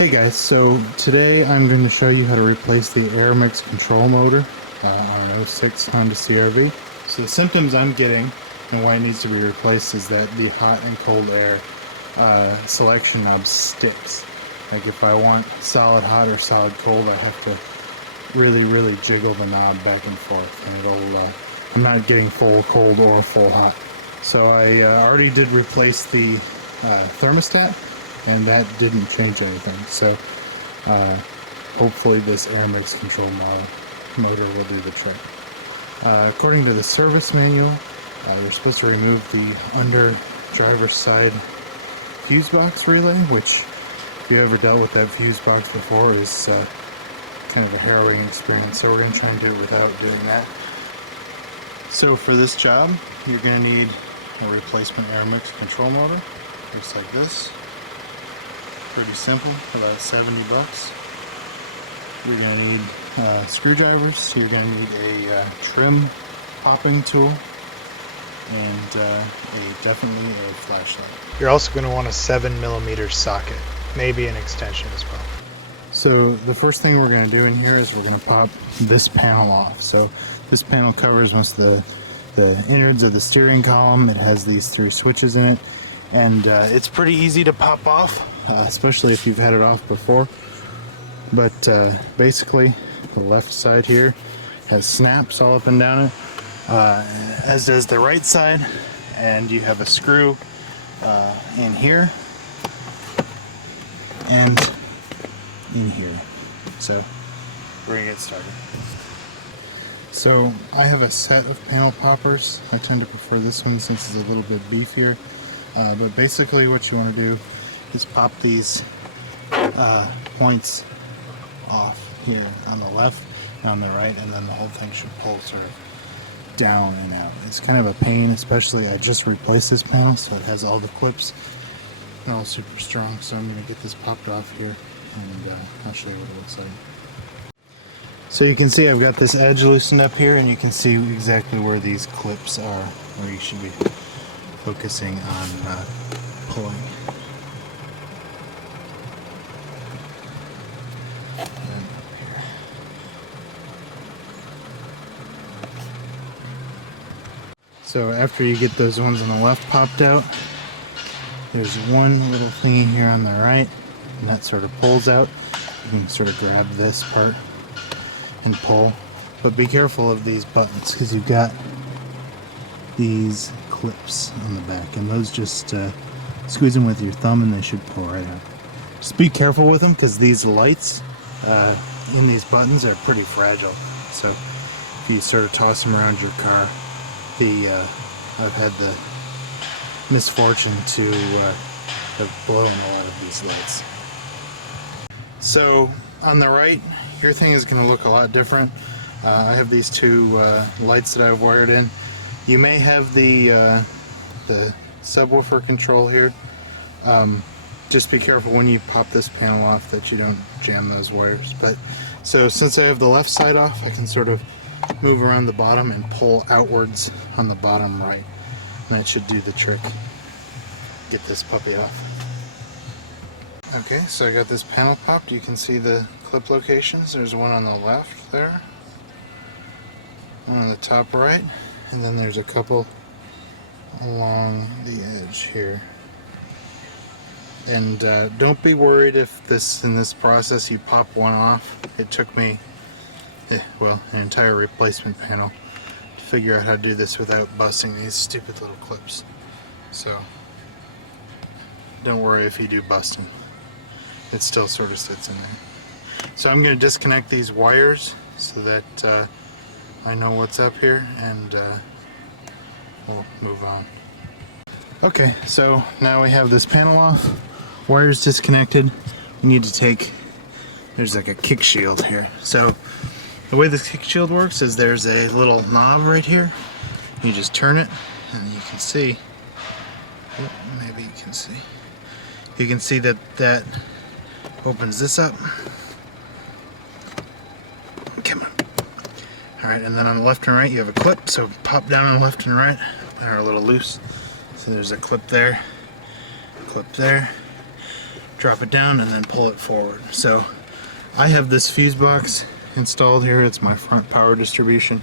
Hey guys, so today I'm going to show you how to replace the air mix control motor on an 06 Honda CR-V. So the symptoms I'm getting and why it needs to be replaced is that the hot and cold air selection knob sticks. Like if I want solid hot or solid cold, I have to really jiggle the knob back and forth, and it'll I'm not getting full cold or full hot. So I already did replace the thermostat, and that didn't change anything. So hopefully this air mix control motor will do the trick. According to the service manual, you're supposed to remove the under driver's side fuse box relay, which if you ever dealt with that fuse box before is kind of a harrowing experience. So we're going to try and do it without doing that. So for this job, you're going to need a replacement air mix control motor. Looks like this. Pretty simple, about 70 bucks. You're going to need screwdrivers, so you're going to need a trim popping tool, and definitely a flashlight. You're also going to want a 7mm socket, maybe an extension as well. So the first thing we're going to do in here is we're going to pop this panel off. So this panel covers most of the innards of the steering column. It has these 3 switches in it, and it's pretty easy to pop off, especially if you've had it off before. But basically the left side here has snaps all up and down it, as does the right side, and you have a screw in here and in here. So we're gonna get started. So I have a set of panel poppers. I tend to prefer this one since it's a little bit beefier. But basically what you want to do is pop these points off here on the left and on the right, and then the whole thing should pull sort of down and out. It's kind of a pain, especially I just replaced this panel, so it has all the clips and all super strong. So I'm going to get this popped off here, and I'll show you what it looks like. So you can see I've got this edge loosened up here, and you can see exactly where these clips are, where you should be focusing on pulling. So after you get those ones on the left popped out, there's one little thingy here on the right, and that sort of pulls out. You can sort of grab this part and pull, but be careful of these buttons because you've got these clips on the back, and those just squeeze them with your thumb and they should pull right out. Just be careful with them because these lights in these buttons are pretty fragile, so if you sort of toss them around your car, I've had the misfortune to have blown a lot of these lights. So on the right, your thing is going to look a lot different. I have these 2 lights that I've wired in. You may have the subwoofer control here. Just be careful when you pop this panel off that you don't jam those wires. But so since I have the left side off, I can sort of move around the bottom and pull outwards on the bottom right. And that should do the trick. Get this puppy off. Okay, so I got this panel popped. You can see the clip locations. There's one on the left there, one on the top right, and then there's a couple along the edge here. And don't be worried if in this process you pop one off. It took me well, an entire replacement panel to figure out how to do this without busting these stupid little clips. So don't worry if you do bust them. It still sort of sits in there. So I'm going to disconnect these wires so that I know what's up here, and we'll move on. Okay, so now we have this panel off, wires disconnected. We need to take, there's like a kick shield here. So the way this kick shield works is there's a little knob right here. You just turn it, and you can see, maybe you can see. You can see that that opens this up. Come on. Alright, and then on the left and right you have a clip, so pop down on the left and right. They're a little loose. So there's a clip there, drop it down, and then pull it forward. So I have this fuse box installed here. It's my front power distribution.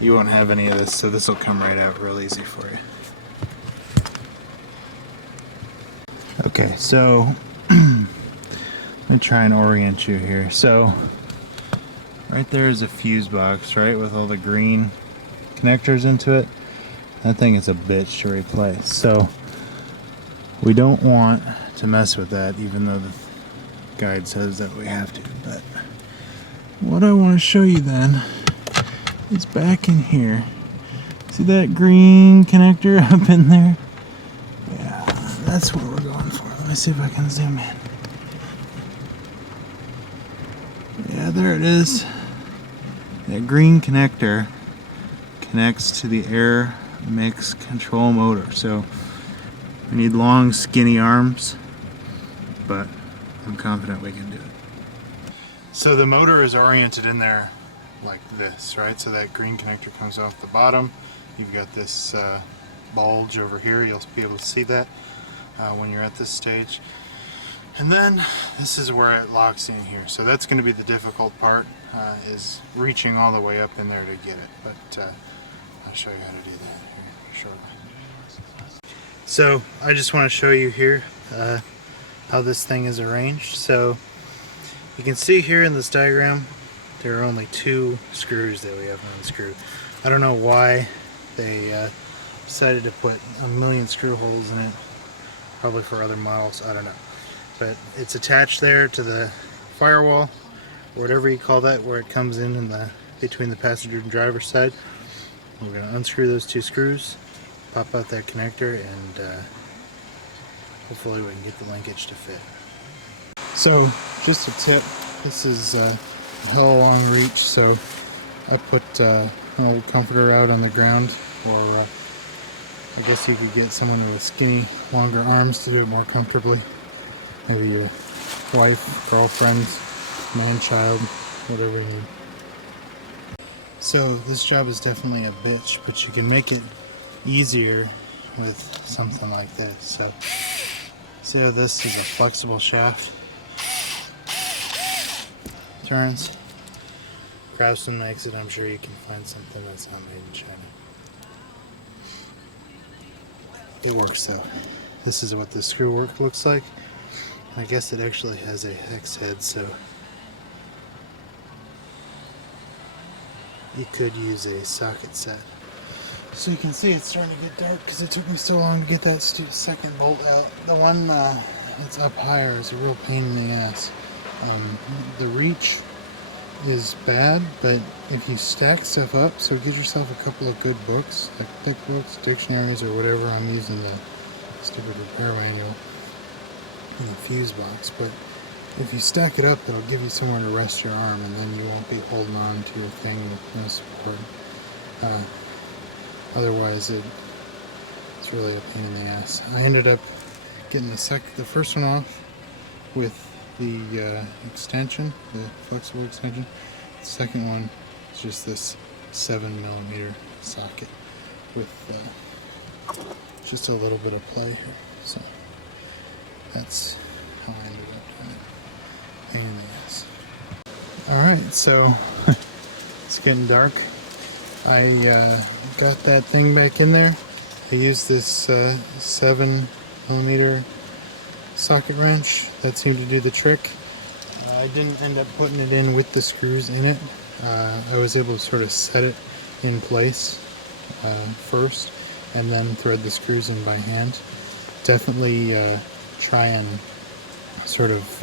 You won't have any of this, so this will come right out real easy for you. Okay, so let me try and orient you here. So right there is a fuse box, right, with all the green connectors into it. That thing is a bitch to replace. So we don't want to mess with that, even though the guide says that we have to. But what I want to show you then is back in here. See that green connector up in there? Yeah, that's what we're going for. Let me see if I can zoom in. Yeah, there it is. That green connector connects to the air mix control motor. So we need long, skinny arms, but I'm confident we can do it. So the motor is oriented in there like this, right? So that green connector comes off the bottom. You've got this bulge over here. You'll be able to see that when you're at this stage. And then this is where it locks in here. So that's going to be the difficult part, is reaching all the way up in there to get it. But I'll show you how to do that here shortly. So I just want to show you here how this thing is arranged. So you can see here in this diagram there are only 2 screws that we have unscrewed. I don't know why they decided to put a million screw holes in it, probably for other models, I don't know. But it's attached there to the firewall, or whatever you call that, where it comes in the between the passenger and driver side. We're going to unscrew those 2 screws, pop out that connector, and hopefully we can get the linkage to fit. So just a tip, this is a hell long reach, so I put an old comforter out on the ground, or I guess you could get someone with skinny, longer arms to do it more comfortably. Maybe your wife, girlfriend, man-child, whatever you need. So this job is definitely a bitch, but you can make it easier with something like this. So see how this is a flexible shaft? Turns. Craftsman makes it. I'm sure you can find something that's not made in China. It works though. This is what the screw work looks like. I guess it actually has a hex head, so you could use a socket set. So you can see it's starting to get dark because it took me so long to get that second bolt out. The one that's up higher is a real pain in the ass. The reach is bad, but if you stack stuff up, so get yourself a couple of good books, like thick books, dictionaries, or whatever. I'm using the stupid repair manual in the fuse box, but if you stack it up, it'll give you somewhere to rest your arm, and then you won't be holding on to your thing with no support. Otherwise, it's really a pain in the ass. I ended up getting the first one off with the extension, the flexible extension. The second one is just this 7mm socket with just a little bit of play here. So that's how I ended up doing it. Pain in the ass. Alright, so it's getting dark. I got that thing back in there. I used this 7mm socket wrench. That seemed to do the trick. I didn't end up putting it in with the screws in it. I was able to sort of set it in place first and then thread the screws in by hand. Definitely try and sort of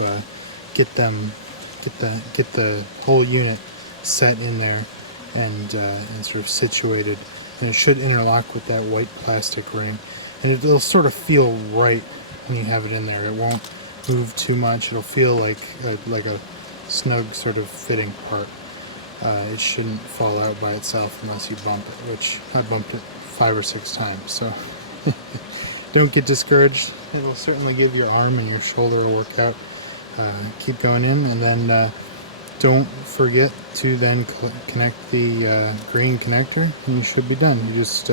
get the whole unit set in there and sort of situated, and it should interlock with that white plastic ring, and it'll sort of feel right when you have it in there. It won't move too much. It'll feel like a snug sort of fitting part. It shouldn't fall out by itself unless you bump it, which I bumped it 5 or 6 times, so don't get discouraged. It will certainly give your arm and your shoulder a workout. Keep going in, and then don't forget to then connect the green connector, and you should be done. You just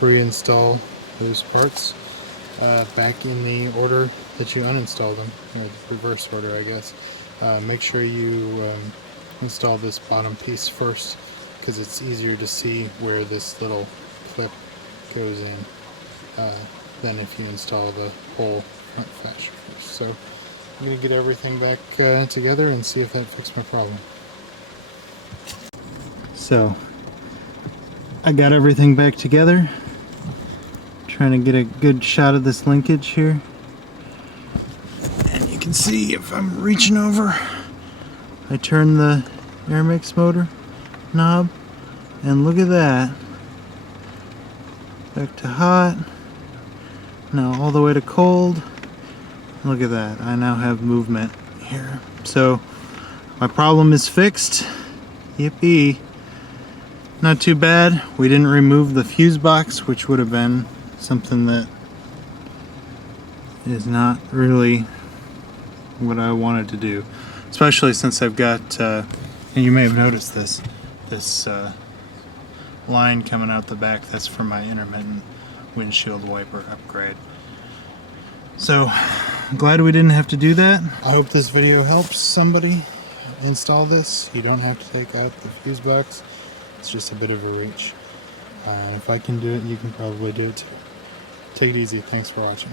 reinstall those parts back in the order that you uninstall them, or the reverse order, I guess. Make sure you install this bottom piece first, because it's easier to see where this little clip goes in than if you install the whole front fascia first. So I'm going to get everything back together and see if that fixed my problem. So I got everything back together. Trying to get a good shot of this linkage here. And you can see if I'm reaching over, I turn the air mix motor knob, and look at that. Back to hot. Now all the way to cold. Look at that. I now have movement here. So my problem is fixed. Yippee. Not too bad. We didn't remove the fuse box, which would have been something that is not really what I wanted to do. Especially since I've got, and you may have noticed this line coming out the back. That's for my intermittent windshield wiper upgrade. So, I'm glad we didn't have to do that. I hope this video helps somebody install this. You don't have to take out the fuse box. It's just a bit of a reach. If I can do it, you can probably do it too. Take it easy. Thanks for watching.